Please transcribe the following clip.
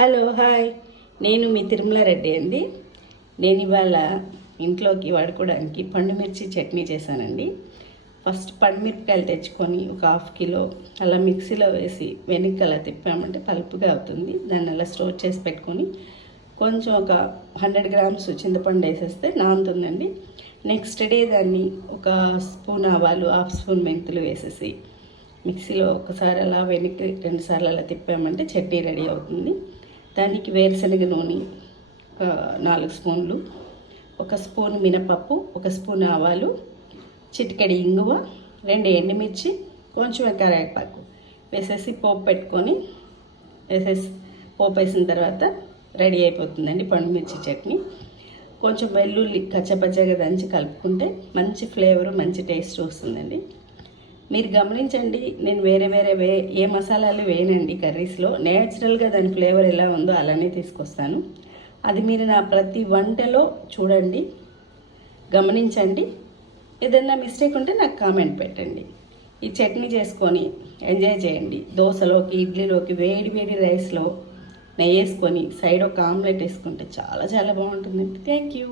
Hello hi, నేను మీ తిరుమల రెడ్డి అండి. నేను ఇవాళ ఇంట్లోకి వాడుకోవడానికి పండుమిర్చి చట్నీ చేశానండి. ఫస్ట్ పండుమిరపకాయలు తెచ్చుకొని ఒక 1/2 కిలో అలా మిక్సీలో వేసి వెనక్కి అలా తిప్పామంటే పలుపుగా అవుతుంది. దాన్ని అలా స్టోర్ చేసి పెట్టుకొని కొంచెం ఒక 100 గ్రామ్స్ చింతపండు వేసేస్తే నానుతుందండి. నెక్స్ట్ డే దాన్ని ఒక స్పూన్ ఆవాలు, 1/2 స్పూన్ మెంతులు వేసేసి మిక్సీలో ఒకసారి అలా వెనక్కి 2 సార్లు అలా తిప్పామంటే చట్నీ రెడీ అవుతుంది. దానికి వేరుశనగ నూనె 4 స్పూన్లు, 1 స్పూన్ మినపప్పు, 1 స్పూన్ ఆవాలు, చిటికెడు ఇంగువ, 2 ఎండుమిర్చి, కొంచెం కరివేపాకు వేసేసి పోపు పెట్టుకొని పోపు వేసిన తర్వాత రెడీ అయిపోతుందండి పండుమిర్చి చట్నీ. కొంచెం వెల్లుల్లి కచ్చపచ్చగా దంచి కలుపుకుంటే మంచి ఫ్లేవరు, మంచి టేస్ట్ వస్తుందండి. మీరు గమనించండి, నేను వేరే ఏ మసాలాలు వేయనండి కర్రీస్లో. నేచురల్గా దాని ఫ్లేవర్ ఎలా ఉందో అలానే తీసుకొస్తాను. అది మీరు నా ప్రతి వంటలో చూడండి, గమనించండి. ఏదైనా మిస్టేక్ ఉంటే నాకు కామెంట్ పెట్టండి. ఈ చట్నీ చేసుకొని ఎంజాయ్ చేయండి. దోశలోకి, ఇడ్లీలోకి, వేడి వేడి రైస్లో నెయ్యి వేసుకొని సైడ్ ఒక ఆమ్లెట్ వేసుకుంటే చాలా చాలా బాగుంటుందండి. Thank you.